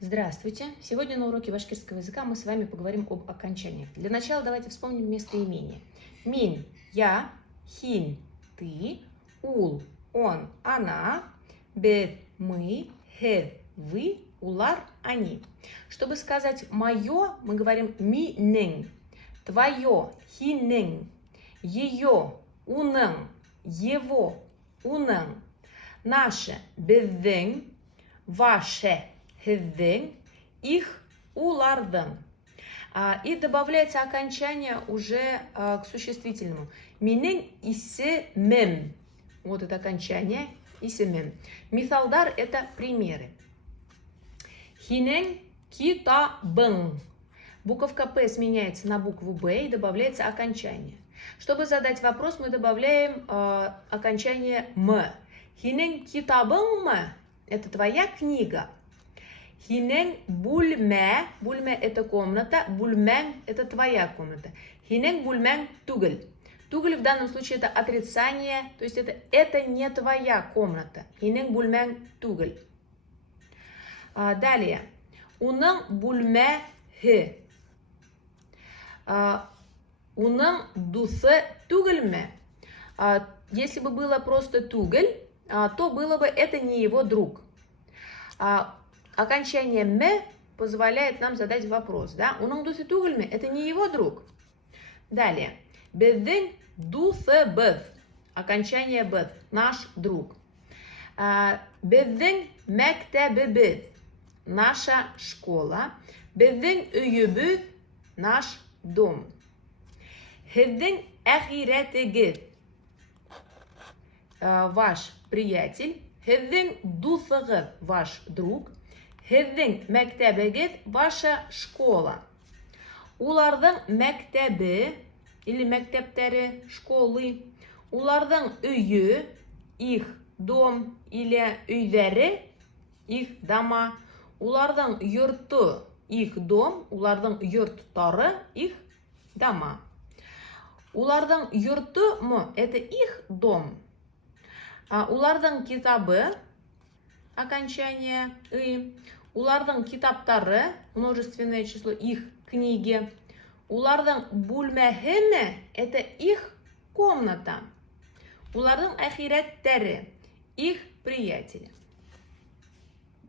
Здравствуйте! Сегодня на уроке башкирского языка мы с вами поговорим об окончаниях. Для начала давайте вспомним местоимение. Мин – я, хин – ты, ул – он, она, бед – мы, хед – вы, улар – они. Чтобы сказать «моё», мы говорим минен, твое – хинен, ее – унен, его – унен, наше – беден, ваше – хедден, их, уларден. И добавляется окончание уже к существительному. Минен исемем. Вот это окончание. Исемем. Мисалдар – это примеры. Хинен китабен. Буковка П сменяется на букву Б и добавляется окончание. Чтобы задать вопрос, мы добавляем окончание М. Хинен китабен м. Это твоя книга. Хинен бульме. Бульме – это комната. Бульмен – это твоя комната. Хинен бульмен тугель. Тугель в данном случае это отрицание, то есть это не твоя комната. Хинен бульмен тугель. Далее. Унын бульме хе. Унын дусы тугельме. Если бы было просто тугель, то было бы это не его друг. Окончание «ме» позволяет нам задать вопрос. Да? Унын дусы тугельме – это не его друг. Далее. Безден дусы без. Окончание «без» – наш друг. Безден мектебе без. Наша школа. Безден үйебіз. Наш дом. Хедден ахиретегез. Ваш приятель. Хедден дусығыз. Ваш друг. Хедден мектебегез. Ваша школа. Улардың мектебі или мектептері, школы. Улардың үйі, их дом или үйдері, их дома. Улардың йұрты, их дом. Улардың йұрттары, их дома. Улардың йұрты мы, это их дом. Улардың китабы, окончание «ы». Улардың китаптары, множественное число, их книги. Улардың бульмәһеме, это их комната. Улардың ахиреттері, их приятели.